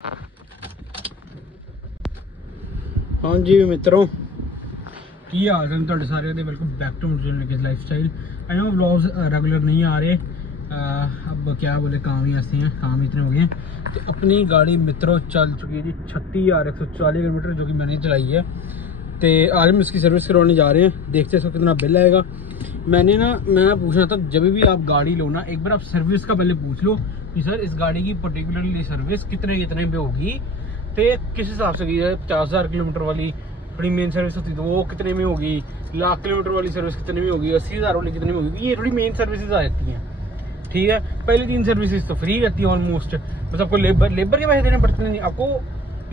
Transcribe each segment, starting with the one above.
हाँ जी मित्रों, की हाल है तुहाडे सारे दे। वेलकम बैक टू मुझे lifestyle. I know vlogs regular नहीं आ रहे, अब क्या बोले, काम ही ऐसे हैं, काम इतने हो गए हैं। तो अपनी गाड़ी मित्रों चल चुकी है जी 36,140 किलोमीटर, जो कि मैंने चलाई है। तो आज हम इसकी सर्विस करवाने जा रहे हैं, देखते हैं इसको कितना बिल आएगा। मैं पूछना था, जब भी आप गाड़ी लो ना, एक बार आप सर्विस का पहले पूछ लो कि सर इस गाड़ी की पर्टिकुलरली सर्विस कितने पे होगी, तो किस हिसाब से की है। 50,000 किलोमीटर वाली थोड़ी मेन सर्विस होती है तो वो कितने में होगी, 1,00,000 किलोमीटर वाली सर्विस कितने में होगी, 80,000 वाली कितने में होगी। ये थोड़ी मेन सर्विसेज आ जाती हैं, ठीक है। पहले 3 सर्विसेज तो फ्री रहती है ऑलमोस्ट, बस आपको लेबर के पैसे देने पड़ते हैं, आपको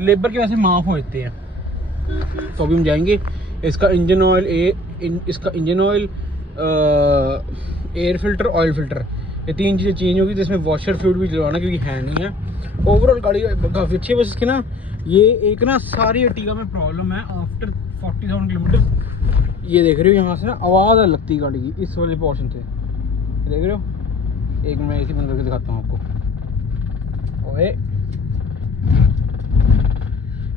लेबर के पैसे माफ हो जाते हैं। तो अभी हम जाएंगे, इसका engine oil, air filter, oil filter, ये 3 चीज़ें चेंज होगी। जिसमें वॉशर फ्लूइड भी डलवाना क्योंकि है नहीं है। ओवरऑल गाड़ी काफ़ी अच्छी है, बस इसकी ना ये एक ना सारी अर्टिगा में प्रॉब्लम है। आफ्टर 40,000 किलोमीटर ये देख रहे हो, यहाँ से ना आवाज़ लगती है गाड़ी की, इस वाले पोर्शन से देख रहे हो। एक मिनट मैं इसी बंद करके दिखाता हूँ आपको। ओए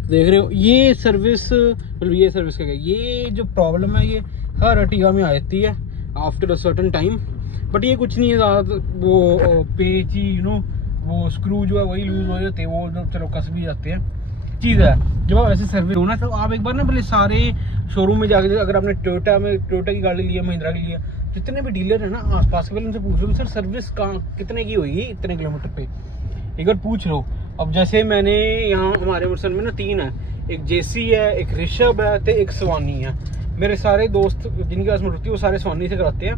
देख रहे हो, ये सर्विस का क्या, ये जो प्रॉब्लम है ये हर अर्टिगा में आ जाती है after a certain time. But ये कुछ नहीं है ज़्यादा, वो पेच ही वो स्क्रू जो है वही लूज हो जाते हैं, वो जो चलो कस भी जाते हैं चीज़ है। जब आप ऐसे सर्विस हो ना, तो आप एक बार ना पहले सारे शोरूम में जाके, अगर आपने टोयोटा की गाड़ी ली है, महिंद्रा की लिया, जितने भी डीलर है ना आसपास के, पहले उनसे पूछ लो सर सर्विस कहाँ कितने की होगी इतने किलोमीटर पे, एक बार पूछ लो। अब जैसे मैंने यहाँ हमारे मुरसन में ना 3 है, एक जेसी है, एक ऋषभ है, तो एक स्वानी है। मेरे सारे दोस्त जिनके पास होती है वो सारे स्वानी से कराते हैं।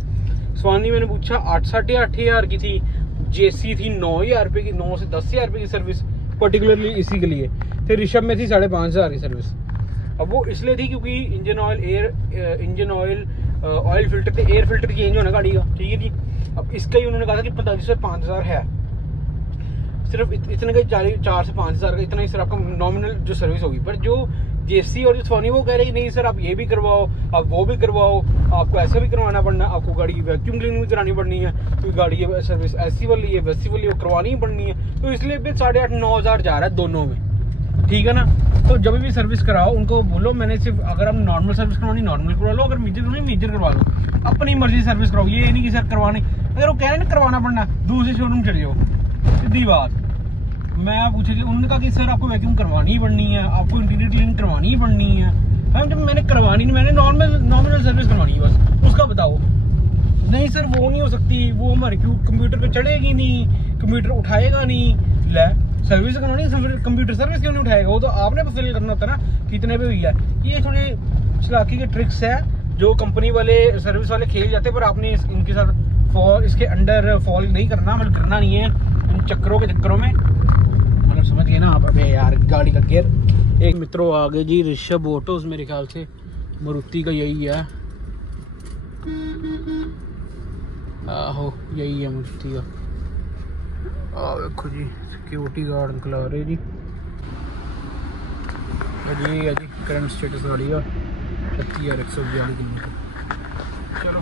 स्वानी मैंने पूछा 8,500 की थी, जेसी थी 9,000 रुपये की, 9 से 10,000 रुपये की सर्विस पर्टिकुलरली इसी के लिए। फिर ऋषभ में थी 5,500 की सर्विस। अब वो इसलिए थी क्योंकि इंजन ऑयल ऑयल फिल्टर थे, एयर फिल्टर चेंज होना गाड़ी का, ठीक है जी। अब इसका ही उन्होंने कहा था कि 45 से 5,000 है, सिर्फ इतने का 4 से 5,000 का इतना ही सर आपका नॉमिनल जो सर्विस होगी। पर जो जेसी और जो सोनी वो कह रहे हैं कि नहीं सर आप ये भी करवाओ, आप वो भी करवाओ, आपको ऐसा भी करवाना पड़ना, आपको गाड़ी की वैक्यूम क्लीनिंग भी करानी पड़नी है, क्योंकि गाड़ी की सर्विस ऐसी वाली है वैसी वाली वो करवानी ही पड़नी है। तो इसलिए फिर 8,500-9,000 जा रहा है दोनों में, ठीक है ना। तो जब भी सर्विस कराओ उनको बोलो, मैंने सिर्फ अगर आप नॉर्मल सर्विस करवानी नॉर्मल करवा लो, अगर मेजर करवानी मेजर करवा लो, अपनी मर्जी सर्विस कराओ। ये नहीं कि सर करवानी, अगर वो कह रहे हैं ना करवाना पड़ना, दूसरे शोरूम चले जाओ, सीधी बात। मैं पूछेगी, उन्होंने कहा कि सर आपको वैक्यूम करवानी ही पड़नी है, आपको इंटीरियर क्लीनिंग करवानी ही पड़नी है। मैम जब मैंने करवानी नहीं, मैंने नॉर्मल सर्विस करवानी है बस, उसका बताओ। नहीं सर वो नहीं हो सकती, वो हमारे कंप्यूटर पे चढ़ेगी नहीं, कंप्यूटर उठाएगा नहीं। ले सर्विस करवानी, कंप्यूटर सर्विस क्यों नहीं उठाएगा, वो तो आपने फिल करना होता ना कितने पे हुई है। ये थोड़ी चलाकी के ट्रिक्स है जो कंपनी वाले सर्विस वाले खेल जाते हैं, पर आपने इनके साथ इसके अंडर फॉल नहीं करना, मतलब करना नहीं है इन चक्करों में, मतलब समझ गए ना आप। अबे यार गाड़ी का गियर। एक मित्रों आ गए जी ऋषभ ऑटोज, मेरे ख्याल से मारुति का यही है, आहो यही है मारुति का। देखो जी सिक्योरिटी गार्ड अंकल आ रहे जी। ये है जी करंट स्टेटस गाड़ी का 36,142 किलोमीटर। चलो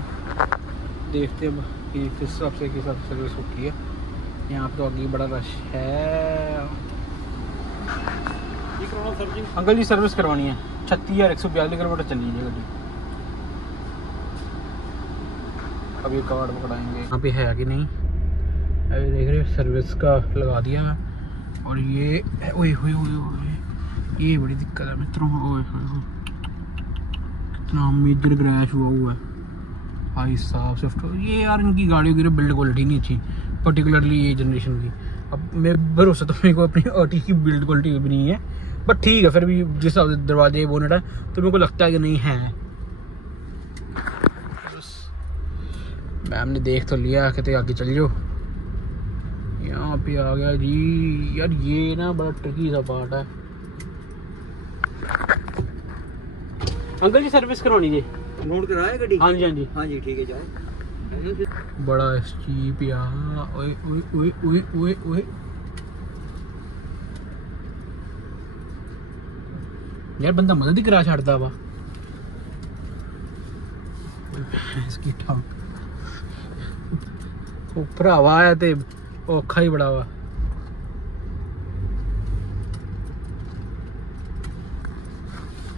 देखते हैं कि किस हिसाब से सर्विस होती है। यहाँ पे तो आगे बड़ा रश है। सर जी अंकल जी सर्विस करवानी है, 36,142 किलोमीटर चली है गाड़ी। अब ये कार्ड पकड़ाएंगे, यहाँ पे है कि नहीं। अभी देख रहे हो सर्विस का लगा दिया है। और ये ओए ये बड़ी दिक्कत है मित्रों, कितना मेजर क्रैश हुआ है भाई साहब। स्विफ्ट ये यार इनकी गाड़ियों की बिल्ड क्वालिटी नहीं अच्छी, पर्टिकुलरली ये जनरेशन की। अब मैं भरोसा तो मेरे को अपनी ऑटी की बिल्ड क्वालिटी भी नहीं है, बट ठीक है फिर भी जिस दरवाजे बोनेट है तो मेरे को लगता है कि नहीं है। मैम ने देख तो लिया, कहते आगे चल जाओ। यहाँ पे आ गया जी। यार ये ना बड़ा ट्रिकी सा पार्ट है। अंकल जी सर्विस करवानी जी, नोट कराया गाड़ी। हाँ जी हाँ जी हाँ जी ठीक है जाए। बड़ा चीप यार। ओए ओए ओए ओए ओए ओए यार बंदा मदद ही करा छाड़ता वा इसकी ठाक भरावा आया ते औखा ही बड़ा वा।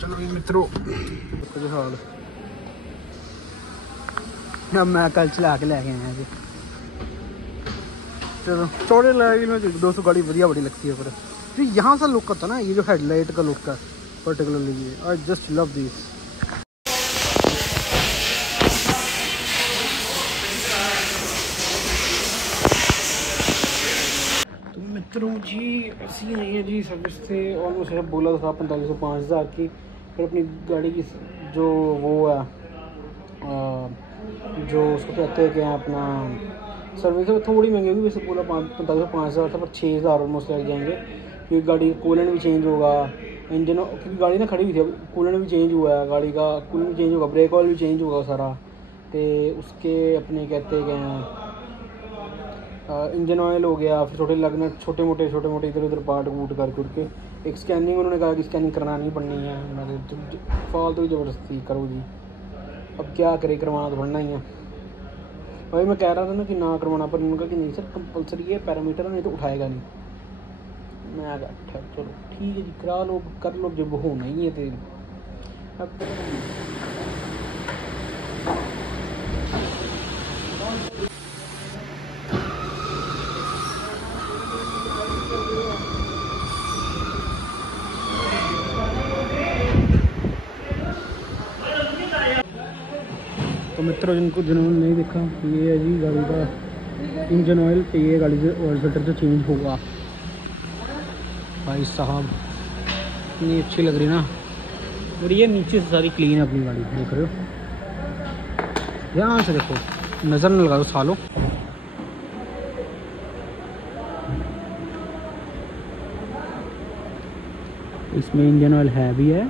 चलो जी मित्रों कुछ हाल अब मैं कल चला के लैके आया जी। चलो चौड़े लाइट में 200 गाड़ी बढ़िया बड़ी लगती है। पर जो यहाँ से लुक आता है ना, ये जो हेडलाइट का लुक है पर्टिकुलरली, ये आई जस्ट लव दिस। तो मित्रों जी ऐसी आई है जी सर्विस से ऑलमोस्ट बोला था 4500-5000 की। फिर अपनी गाड़ी की जो वो है जो उसको कहते हैं कि अपना सर्विस है थोड़ी महंगी होगी। वैसे बोला 4500-5000 था, पर 6000 ऑलमोस्ट लग जाएंगे क्योंकि गाड़ी कूलेंट भी चेंज होगा, इंजन क्योंकि गाड़ी ना खड़ी हुई थी, अब कूलेंट भी चेंज हुआ है, गाड़ी का कूलेंट भी चेंज होगा, ब्रेक ऑयल भी चेंज होगा सारा। तो उसके अपने कहते हैं इंजन ऑयल हो गया, फिर छोटे लगना छोटे मोटे इधर उधर पार्ट वूट करके एक स्कैनिंग उन्होंने कहा कि स्कैनिंग करानी पड़नी है। मैं फालतू ज़बरदस्ती करो जी, अब क्या करे, करवाना तो पड़ना ही है भाई। मैं कह रहा था ना कि ना करवाना, पर उन्होंने कहा कि नहीं सर कंपलसरी है, पैरामीटर नहीं तो उठाएगा नहीं। मैं अच्छा चलो ठीक है जी, करा लो कर लो, जब होना ही है तेल। तो मित्रों जिन्होंने नहीं देखा, ये है जी गाड़ी का इंजन ऑयल। तो ये गाड़ी से ऑयल फिल्टर से चेंज होगा भाई साहब। इतनी अच्छी लग रही ना, और ये नीचे से सारी क्लीन है अपनी गाड़ी, देख रहे हो, ध्यान से देखो, नज़र न लगा दो सालों। इसमें इंजन ऑयल है भी है।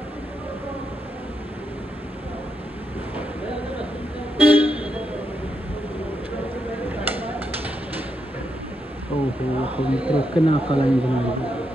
ओहो मित्रों कितना काला इंजन ऑयल।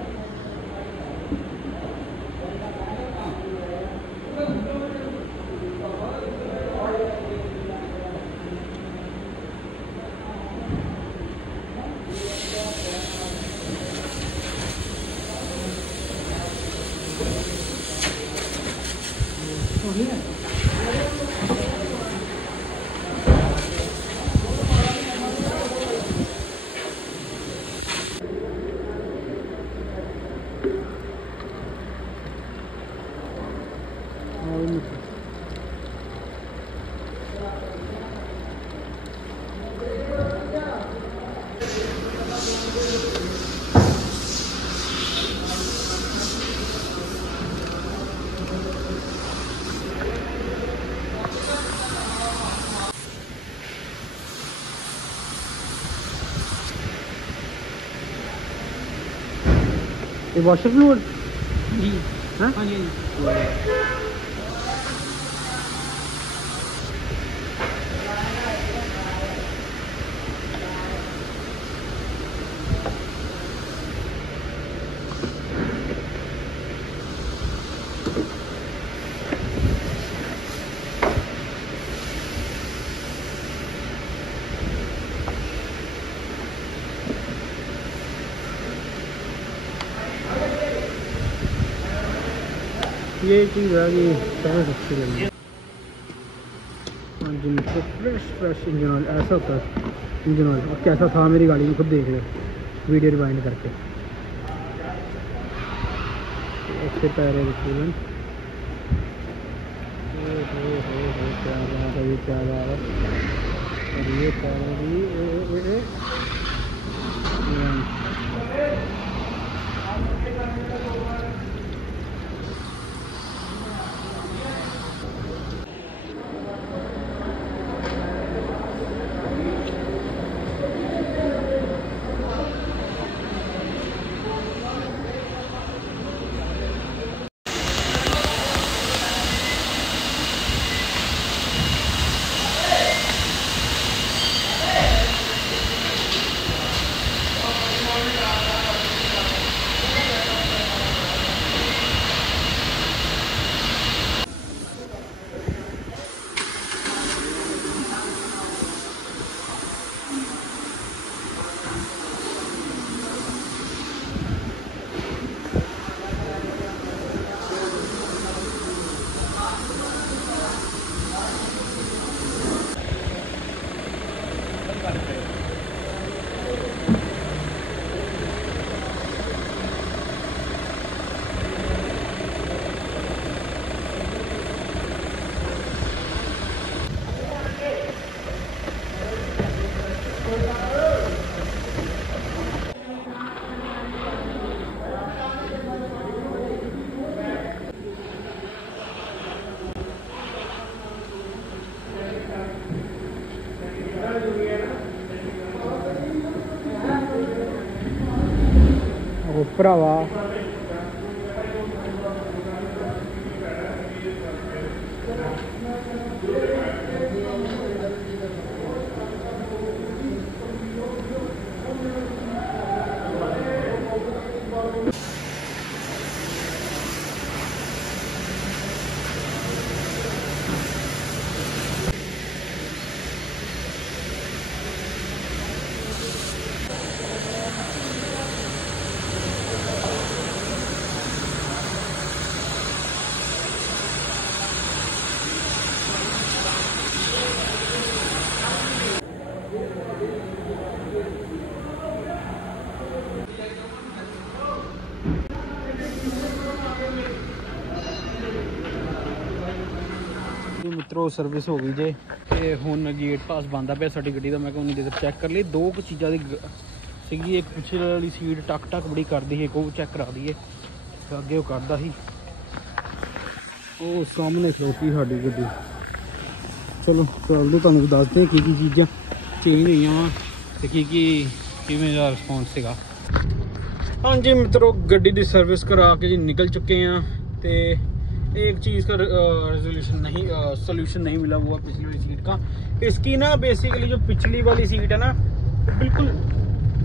ये वॉशर फ्लूइड जी, हाँ जी। ये चीज़ है कि सर्विस अच्छी लगी। हाँ जी मित्रों फ्रेश इंजन ऑयल ऐसा होता है इंजन ऑयल। और कैसा था मेरी गाड़ी में खुद देख लो वीडियो रिवाइंड करके। अच्छे पैर है तकरीबन। क्या बात है, ये क्या बात है, और ये क्या है भरावा। मित्रों सर्विस हो गई जे ते हुण गेट पास बंदा पे साडी गड्डी दा। मैं उन्नी देर चेक कर ली। दो कुछ चीज़ां दी सीगी, एक पिछले वाली सीट टक टक बड़ी करदी है, वो चेक करा दी है अगे वो करदा ही। वो सामने खलोती साडी गड्डी। चलो चलदे तुहानूं दसदे की चीज़ां चेंज हुई वा ते की किवें दा रिस्पॉन्स सीगा। हाँ जी मित्रों, गड्डी दी सर्विस करा के जी निकल चुके हैं ते एक चीज़ का सोल्यूशन नहीं मिला हुआ पिछली वाली सीट का। इसकी ना बेसिकली जो पिछली वाली सीट है ना, बिल्कुल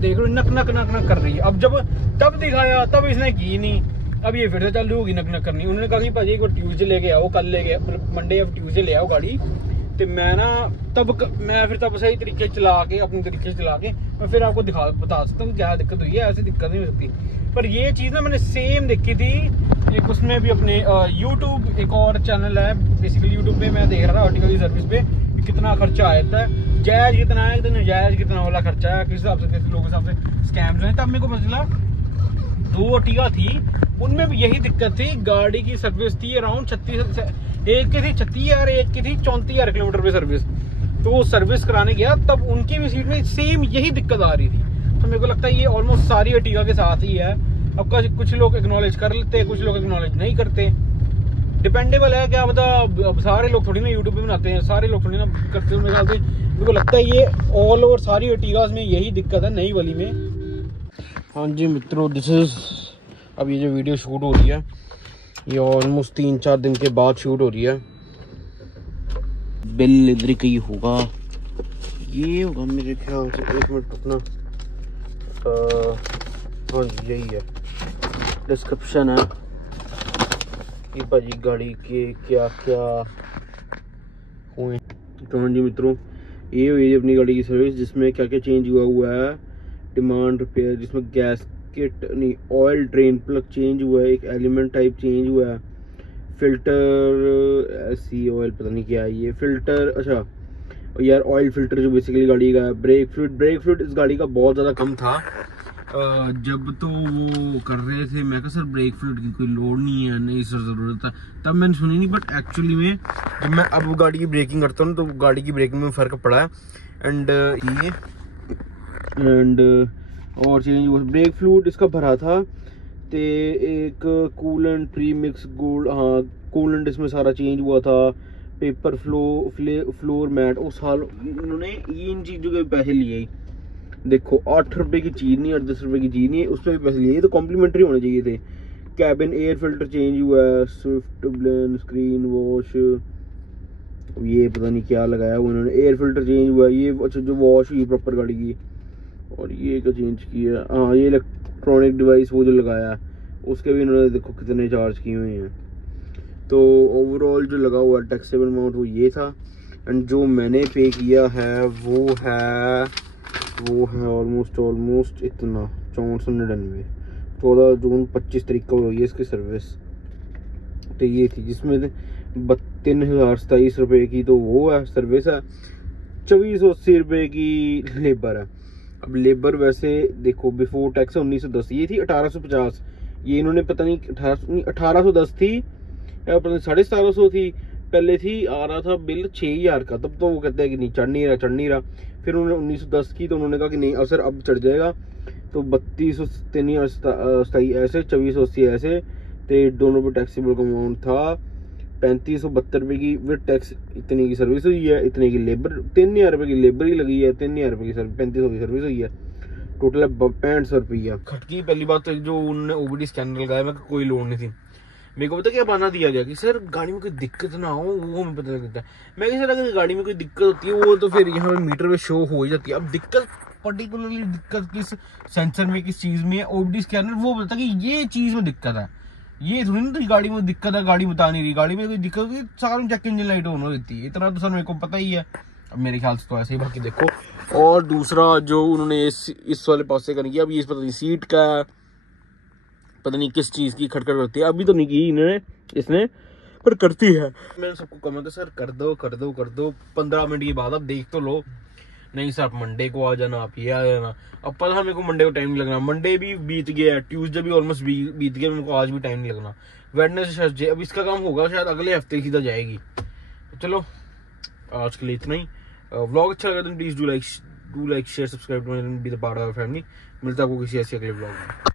देख लो नक नक नक नक कर रही है। अब जब तब दिखाया तब इसने की नहीं, अब ये फिर से चालू होगी नक नक करनी। उन्होंने कहा कि भाजी को ट्यूसडे लेके आओ, कल लेके मंडे या ट्यूसडे ले आओ गाड़ी। तो मैं ना मैं फिर तब सही तरीके चला के अपने तरीके से चला के मैं फिर आपको बता सकता हूँ क्या दिक्कत हुई है। ऐसी दिक्कत नहीं हो सकती। पर ये चीज़ ना मैंने सेम देखी थी एक उसमें भी अपने यूट्यूब एक और चैनल है, बेसिकली यूट्यूब पे मैं देख रहा था आर्टिकल की सर्विस पे कि कितना खर्चा आया था, जायज़ कितना है, नाजायज़ कितना वाला खर्चा है, किस हिसाब से किस लोगों के हिसाब से स्कैम्स हैं। तब मेरे को पता चला 2 आर्टिका थी, उनमें भी यही दिक्कत थी। गाड़ी की सर्विस थी अराउंड 36, एक की थी 36,000, एक की थी 34,000 किलोमीटर पे सर्विस। तो सर्विस कराने गया तब उनकी भी सीट में सेम यही दिक्कत आ रही थी। तो मेरे को लगता है ये ऑलमोस्ट सारी आर्टिका के साथ ही है। अब कुछ लोग एक्नॉलेज कर लेते हैं, कुछ लोग एक्नॉलेज नहीं करते, डिपेंडेबल है। क्या पता, अब सारे लोग थोड़ी ना यूट्यूब पे बनाते हैं, सारे लोग थोड़ी ना करते हैं। मेरे ख्याल से मेरे को लगता है ये ऑल ओवर सारी आर्टिकास में यही दिक्कत है, नई वाली में। हाँ जी मित्रों, दिस इज अब ये जो वीडियो शूट हो रही है ये ऑलमोस्ट 3-4 दिन के बाद शूट हो रही है। बिल इधर कहीं होगा, ये होगा मेरे ख्याल से। 1 मिनट रुकना। हाँ यही है, डिस्क्रिप्शन है ये भाजी गाड़ी के क्या क्या हुए। तो हाँ जी मित्रों, ये हुई है अपनी गाड़ी की सर्विस, जिसमें क्या क्या चेंज हुआ है। डिमांड रिपेयर, जिसमें गैसकेट नहीं, ऑयल ड्रेन प्लग चेंज हुआ है, एक एलिमेंट टाइप चेंज हुआ है, फिल्टर ऐसी ऑयल पता नहीं क्या है ये फिल्टर, अच्छा यार ऑयल फिल्टर जो बेसिकली गाड़ी का है। ब्रेक फ्लूइड इस गाड़ी का बहुत ज़्यादा कम था। जब तो वो कर रहे थे मैं कहा सर ब्रेक फ्लूइड की कोई लोड नहीं है, नहीं सर ज़रूरत है, तब मैंने सुनी नहीं। बट एक्चुअली में जब मैं अब गाड़ी की ब्रेकिंग करता हूँ तो गाड़ी की ब्रेकिंग में फ़र्क पड़ा है। एंड और चेंज हुआ ब्रेक फ्लूइड इसका भरा था, तो एक कूलेंट प्री मिक्स गोल्ड, हाँ कूलेंट इसमें सारा चेंज हुआ था। पेपर फ्लोर मैट, उस साल इन्होंने इन चीज़ों के पैसे लिए। देखो 8 रुपए की चीज़ नहीं, 8-10 रुपए की चीज़ नहीं, उस पर भी पैसे लिए, तो कॉम्प्लीमेंट्री होने चाहिए थे। कैबिन एयर फिल्टर चेंज हुआ है, स्विफ्ट ब्लेंड स्क्रीन वॉश, ये पता नहीं क्या लगाया हुआ उन्होंने। एयर फिल्टर चेंज हुआ है, ये अच्छा जो वॉश हुई प्रॉपर गाड़ी की। और ये क्या चेंज किया, हाँ ये इलेक्ट्रॉनिक डिवाइस वो जो लगाया उसके भी इन्होंने देखो कितने चार्ज किए हुए हैं। तो ओवरऑल जो लगा हुआ टैक्सेबल अमाउंट वो ये था। एंड जो मैंने पे किया है वो है ऑलमोस्ट इतना 499। 14 जून 25 तारीख को हुई है इसकी सर्विस। तो ये थी जिसमें 3,027 रुपये की तो वो है सर्विस है, 2480 रुपये की लेबर है। अब लेबर वैसे देखो बिफोर टैक्स 1910, ये थी 1850, ये इन्होंने पता नहीं 1810 थी या पता नहीं 1750 थी पहले थी। आ रहा था बिल 6,000 का, तब तो वो कहते हैं कि नहीं चढ़ नहीं रहा। फिर उन्होंने 1910 की तो उन्होंने कहा कि नहीं अब सर अब चढ़ जाएगा, तो 3227 ऐसे, 2480 ऐसे, तो दोनों पे टैक्सेबल का अमाउंट था 3572 रुपये की विद टैक्स। इतने की सर्विस हुई है, इतने की लेबर, 3,000 रुपये की लेबर ही लगी है, 3,000 रुपये की 3500 की सर्विस हुई है। टोटल है 6500 रुपया। खटकी पहली बात तो जो उन्होंने ओबीडी स्कैनर लगाया, मैं कोई लोड नहीं थी। मेरे को पता क्या बहाना दिया गया कि सर गाड़ी में कोई दिक्कत ना हो, वो हमें पता लगता है। मैं कहा सर अगर गाड़ी में कोई दिक्कत होती है वो तो फिर यहाँ पे मीटर पे शो हो ही जाती है। अब दिक्कत पर्टिकुलरली दिक्कत किस सेंसर में, किस चीज में है, ओबीडी स्कैनर वो बोलता है कि ये चीज में दिक्कत है। ये थोड़ी ना गाड़ी में दिक्कत है, गाड़ी बता नहीं रही। गाड़ी में कोई दिक्कत होती है सारी चेक इंजन लाइट ऑन हो जाती है। इतना तो सर मेरे को पता ही है। अब मेरे ख्याल से तो ऐसे ही। बाकी देखो, और दूसरा जो उन्होंने इस वाले पास से करनी, अब ये पता नहीं सीट का, पता नहीं किस चीज की खटखट करती है। अभी तो नहीं की इन्होंने, इसने, पर करती है। मैंने सबको कहा सर कर दो 15 मिनट की बात, अब देख तो लो। नहीं सर आप मंडे को आ जाना, आप ये आ जाना। अब पता है मेरे को मंडे को टाइम लगना, मंडे भी बीत गया, ट्यूसडे भी ऑलमोस्ट बीत गया, मेरे को आज भी टाइम नहीं लगना। वेडनेसडे अब इसका काम होगा शायद अगले हफ्ते सीधा जाएगी। चलो आज के लिए इतना ही। व्लॉग अच्छा लगा तो please do like share subscribe to be the part of family. मिलता है आपको किसी ऐसे अगले व्लॉग में।